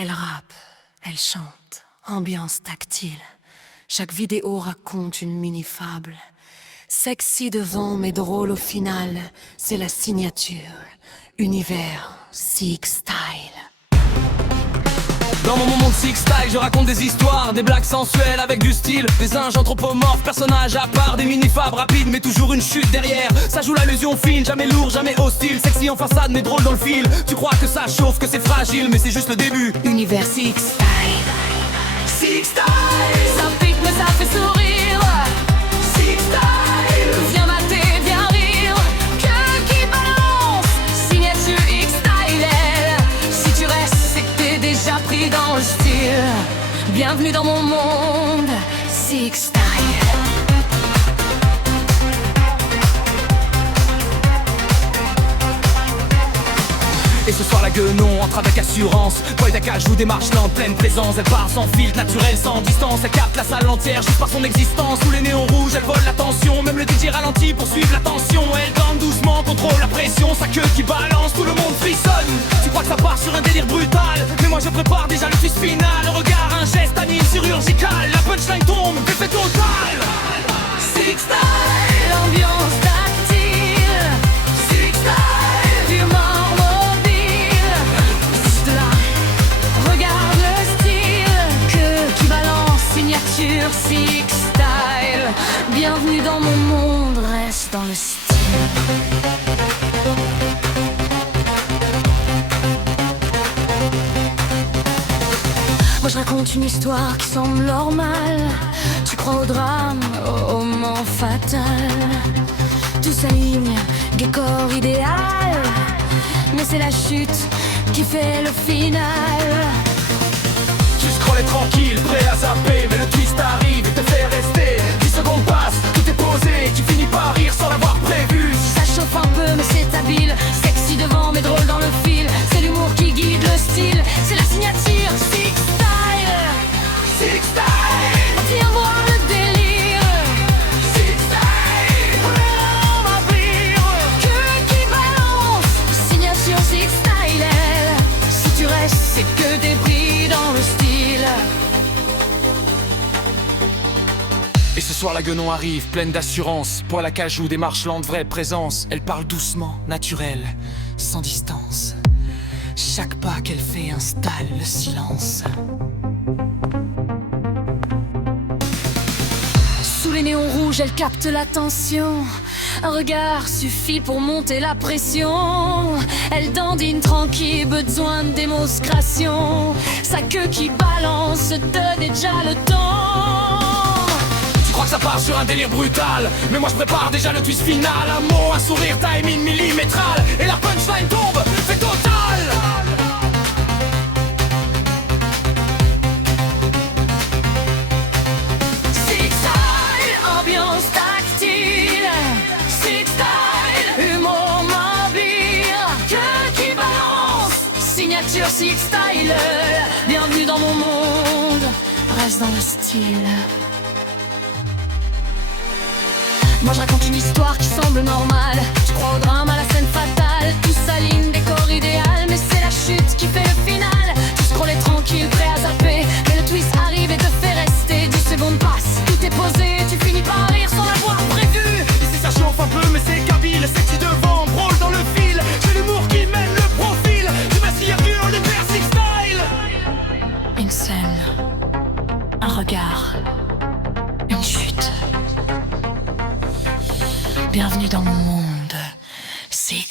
Elle rappe, elle chante, ambiance tactile. Chaque vidéo raconte une mini-fable. Sexy devant mais drôle au final, c'est la signature. Univers Six Style. Dans mon monde Six Style, je raconte des histoires, des blagues sensuelles avec du style, des singes anthropomorphes, personnages à part, des mini-fabs rapides mais toujours une chute derrière. Ça joue l'allusion fine, jamais lourd, jamais hostile, sexy en façade mais drôle dans le fil. Tu crois que ça chauffe, que c'est fragile, mais c'est juste le début. Univers Six Style. Six Style. Ça pique mais ça fait sourire. Six Style. Viens mater, viens rire. Que qui balance. Signature X-Style. Si tu restes, c'est que t'es déjà pris dans le style. Bienvenue dans mon monde Six Style. Et ce soir la guenon entre avec assurance. Boy Daka joue des marches lentes, pleine présence. Elle part sans filtre, naturelle, sans distance. Elle capte la salle entière juste par son existence. Sous les néons rouges, elle vole l'attention. Même le DJ ralentit pour suivre l'attention. Elle danse doucement, contrôle la pression. Sa queue qui balance, tout le monde frissonne. Tu crois que ça part sur un délire brutal, mais moi je prépare déjà le twist final. Un regard, un geste, anime chirurgical. La punchline tombe, effet total. Six Style, l'ambiance tactile. Six Style, humour mobile. Juste là, regarde le style. Que qui balance, signature Six Style. Bienvenue dans mon monde, reste dans le style. Moi je raconte une histoire qui semble normale. Tu crois au drame, au moment fatal. Tout s'aligne, décor idéal. Mais c'est la chute qui fait le final. Tu scrolles tranquille, prêt à zapper. Mais le twist arrive et te fait rester. 10 secondes passent, tout est posé. Tu finis par rire sans l'avoir prévu. Ça chauffe un peu mais c'est habile. Sexy devant mais drôle dans le fil. C'est l'humour qui guide le style. C'est la signature Six Style. Six Style. Viens voir le délire. Six Style. On va rire. Que qui balance. Signature Six Style. Si tu restes c'est que des bris dans le style. Et ce soir la guenon arrive, pleine d'assurance. Poil à cajou, des marches lentes, vraie présence. Elle parle doucement, naturelle, sans distance. Chaque pas qu'elle fait installe le silence. Sous les néons rouges, elle capte l'attention. Un regard suffit pour monter la pression. Elle dandine tranquille, besoin de démonstration. Sa queue qui balance te déjà le temps. Tu crois que ça part sur un délire brutal, mais moi je prépare déjà le twist final. Un mot, un sourire, timing millimétral. Et la punchline tombe, fait total. Six Style, ambiance tactile. Six Style, humour mobile. Que qui balance, signature Six Style. Bienvenue dans mon monde, reste dans le style. Moi je raconte une histoire qui semble normale. Tu crois au drame, à la scène fatale. Tout s'aligne, décor idéal. Mais c'est la chute qui fait le final. Tu scrollais tranquille, prêt à zapper. Mais le twist arrive et te fait rester. 10 secondes passent, tout est posé. Tu finis par rire sans l'avoir prévu. Ici ça chauffe un peu mais c'est kabyle. Sexy devant, drôle dans le fil. J'ai l'humour qui mène le profil. Tu m'as signature l'univers Six Style. Une scène, un regard, une chute. Bienvenue dans mon monde Six